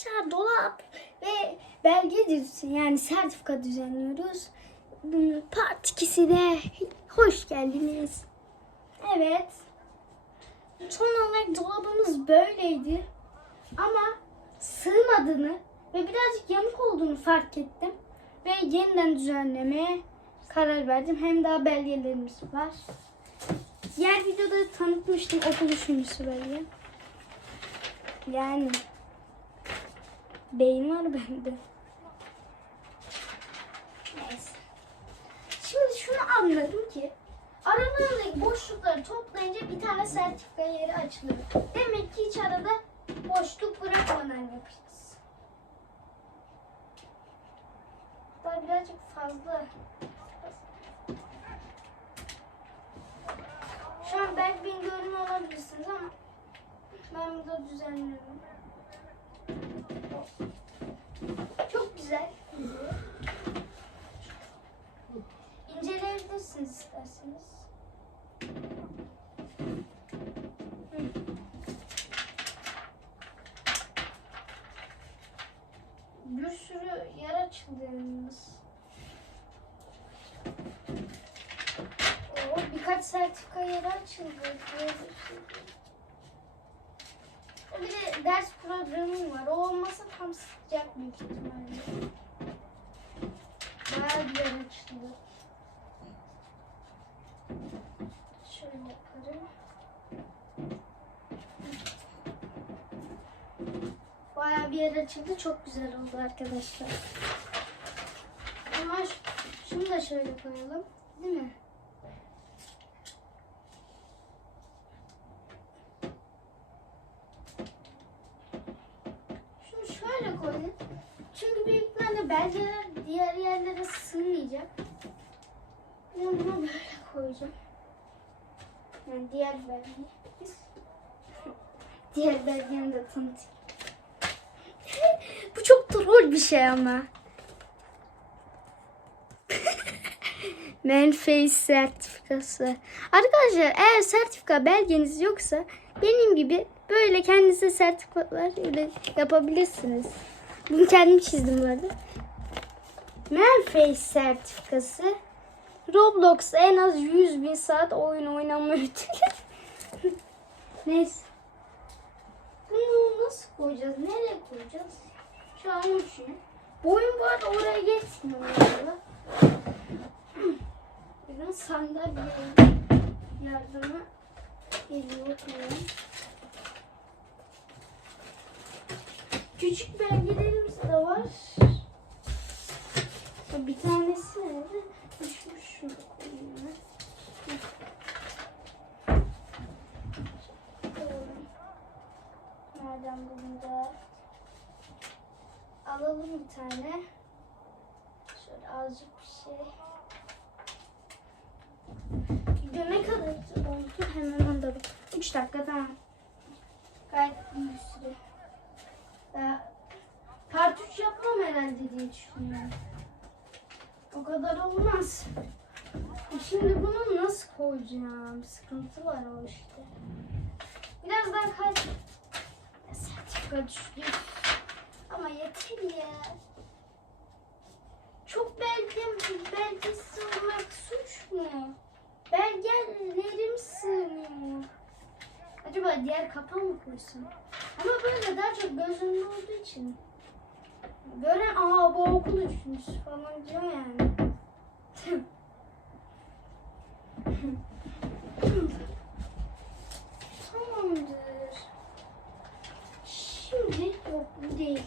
arkadaşlar dolap ve belge dizisi yani sertifika düzenliyoruz. Hmm, Part 2'si de hoş geldiniz. Evet. Son olarak dolabımız böyleydi. Ama sığmadığını ve birazcık yamuk olduğunu fark ettim. Ve yeniden düzenlemeye karar verdim. Hem daha belgelerimiz var. Diğer videoda tanıtmıştım okul üçüncüsü belge. Yani beyin var bende. Neyse. Şimdi şunu anladım ki aralarındaki boşlukları toplayınca bir tane sertifika yeri açılır. Demek ki hiç arada boşluk bırakmadan yapacağız. Hatta birazcık fazla. Şu an belki beni görmüyor olabilirsiniz ama ben burada düzenliyorum. Çok güzel. İnceleyebilirsiniz isterseniz. Bir sürü yer açıldı yalnız. Oo, birkaç sertifika yeri açıldı. Bir de ders programım var. O olmasa tam sıkacak büyük ihtimalle. Bayağı bir yer açıldı. Şöyle yaparım. Bayağı bir yer açıldı. Çok güzel oldu arkadaşlar. Ama şunu da şöyle koyalım. Değil mi? Şunu koyayım. Çünkü büyük ihtimalle belgeler diğer yerlere sığmayacak. Ben bunu böyle koyacağım. Yani diğer belgeyi. diğer belgemi de tanıtayım. Bu çok troll bir şey ama. Manface sertifikası. Arkadaşlar eğer sertifika belgeniz yoksa benim gibi böyle kendinize sertifikalar yapabilirsiniz. Bunu kendim çizdim bu arada. Sertifikası. Roblox'ta en az 100 bin saat oyun oynama ödülü. Neyse. Bunu nasıl koyacağız? Nereye koyacağız? Şu an için. Boyun bu arada oraya galiba. Biraz sandalye yardımı geliyor. Küçük belgelerimiz de var. Bir tanesi? Düşmüş şunu. Nereden bulundu? Alalım bir tane. Şöyle azıcık bir şey. Video ne kadar oldu? Hemen bak. 3 dakika tamam. Gayet iyi bir süre. Part 3 yapmam herhalde diye düşünüyorum. O kadar olmaz. E Şimdi bunu nasıl koyacağım? Sıkıntı var o işte. Biraz daha kaç... Sertifika düştü. Ama yeter ya. Çok belgem, belgesiz olmak suç mu? Belgelerim sığmıyor. Acaba diğer kapağı mı koysam? Ama böyle daha çok göz olduğu için. Gören aa bu okul üçüncüsü falan diyor yani. Tamamdır. Şimdi yok bu değil.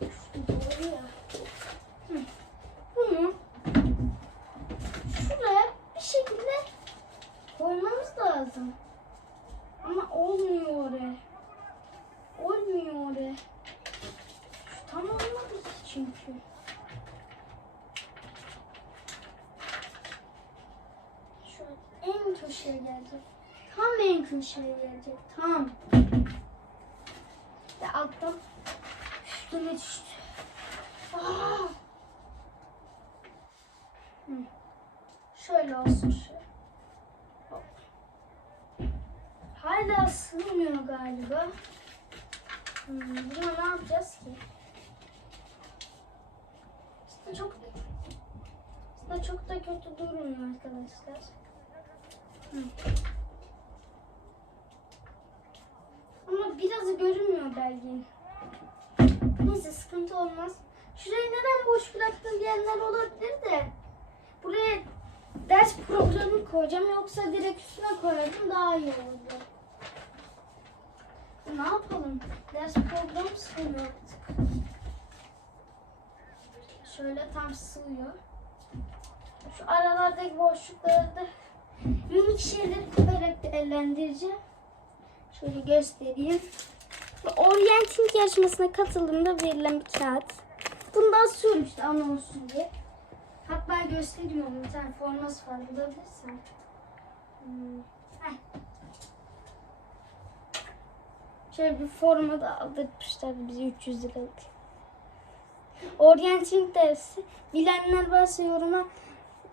Şu doğru ya. Hı. Bunu şuraya bir şekilde koymamız lazım. Ama olmuyor oraya. Olmuyor oraya. Şu tam olmadı çünkü. Şöyle en köşeye gelecek. Tam en köşeye gelecek. Tam. Ve alttan üstüme düştü. Aa! Şöyle olsun şöyle. Hop. Hala sığmıyor galiba. Hmm, buna ne yapacağız ki? Çok aslında çok da kötü durmuyor arkadaşlar. Hı. Ama biraz görünmüyor belgenin. Neyse sıkıntı olmaz. Şurayı neden boş bıraktın diyenler olabilir de. Buraya ders programı koyacağım yoksa direkt üstüne koyardım daha iyi olurdu. Ne yapalım? Ders programı sığmıyor artık. Şöyle tam sığıyor. Şu aralardaki boşlukları da minik şeyleri koyarak değerlendireceğim. Şöyle göstereyim. Orienting yarışmasına katıldığımda verilen bir kağıt. Bunu da asıyorum işte ana olsun diye. Hatta gösteriyorum bir tane forması var bulabilirsen. Hmm. Şöyle bir forma da aldırmışlar bize 300 liralık. Orienting dersi bilenler varsa yoruma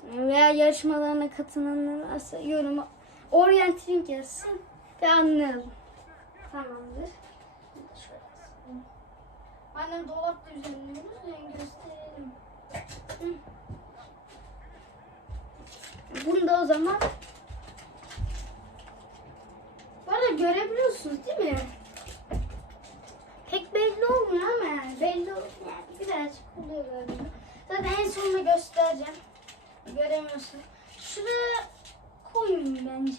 veya yarışmalarına katılanlar varsa yoruma Orienting yazsın ve anlayalım. Tamamdır. Annem dolapta düzenliyoruz yani gösterelim. Bunu da o zaman bu görebiliyorsunuz değil mi? Pek belli olmuyor ama yani belli ol- yani Zaten en sonunda göstereceğim. Göremiyorsun. Şuraya koyayım bence.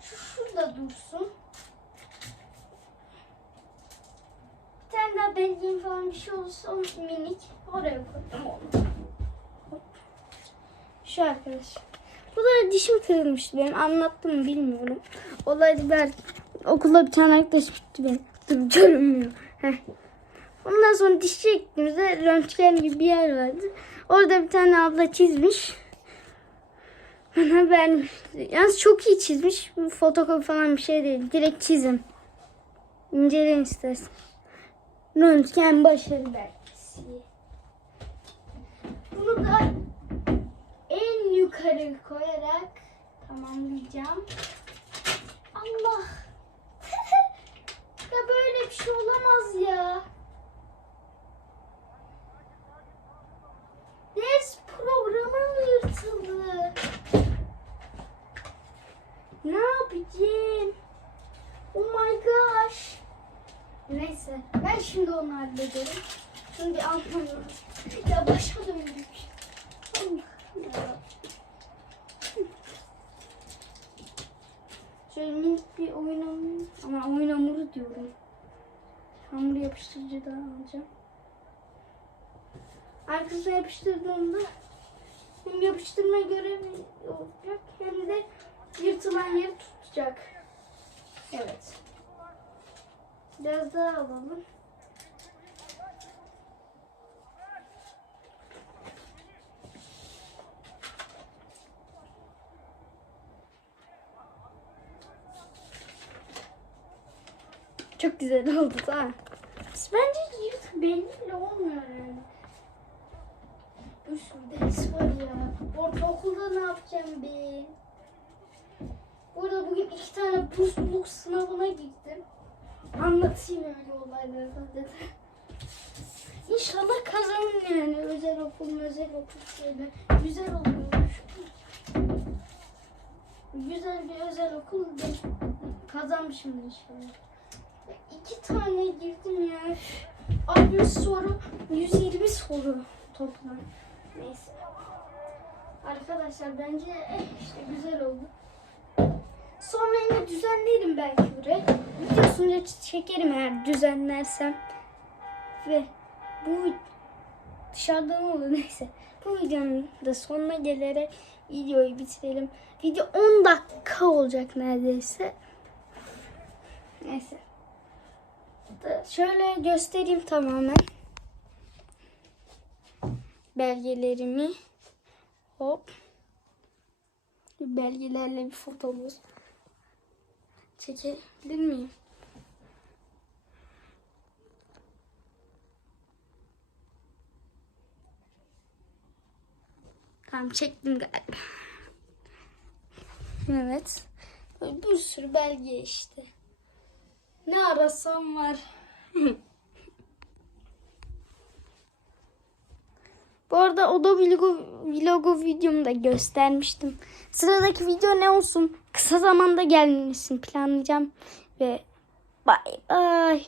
Şu şurada dursun. Bir tane daha belgin falan bir şey olursa minik oraya koydum onu. Hop. Şu arkadaş. Bu da dişim kırılmıştı benim. Anlattım mı bilmiyorum. Olaydı ben okula bir tane arkadaş gitti benim. Dur görünmüyor. Heh. Ondan sonra dişçiye gittiğimizde röntgen gibi bir yer vardı. Orada bir tane abla çizmiş. Bana vermişti. Yalnız çok iyi çizmiş. Fotokopi falan bir şey değil. Direkt çizim. İnceleyin istersen. Röntgen başarı belgesi. Bunu da en yukarı koyarak tamamlayacağım. Allah. ya böyle bir şey olamaz ya. Ders programı yırtıldı. Ne yapacağım? Oh my gosh. Neyse ben şimdi onu hallederim. Almam lazım. Ya başa döndük. Ya. Şöyle minik bir oyun hamuru. Ama oyun hamuru diyorum. Hamur yapıştırıcı daha alacağım. Arkasına yapıştırdığımda hem yapıştırma görevi olacak hem de yırtılan yeri tutacak. Evet. Biraz daha alalım. Çok güzel oldu tamam. Bence yırt belli olmuyor yani. Bir sürü ders var ya. Ortaokulda ne yapacağım ben? Burada bugün iki tane bursluluk sınavına gittim. Anlatayım öyle olayları dedi. İnşallah kazanırım yani özel okul özel okul şeyde. Güzel oluyormuş. Güzel bir özel okul kazanmışım inşallah. Tane girdim ya. 60 soru, 120 soru toplam. Neyse. Arkadaşlar bence eh, işte güzel oldu. Sonra yine düzenlerim belki burayı. Videosunu da çekerim eğer düzenlersem. Ve bu vid- dışarıdan olur neyse. Bu videonun da sonuna gelerek videoyu bitirelim. Video 10 dakika olacak neredeyse. Neyse. Da Şöyle göstereyim tamamen. Belgelerimi. Hop. Belgelerle bir fotomuz. Çekebilir miyim? Tamam çektim galiba. Evet. Bir sürü belge işte. Ne arasam var. Bu arada oda vlogu, vlogu videomda göstermiştim. Sıradaki video ne olsun? Kısa zamanda gelmesini planlayacağım. Ve bay bay.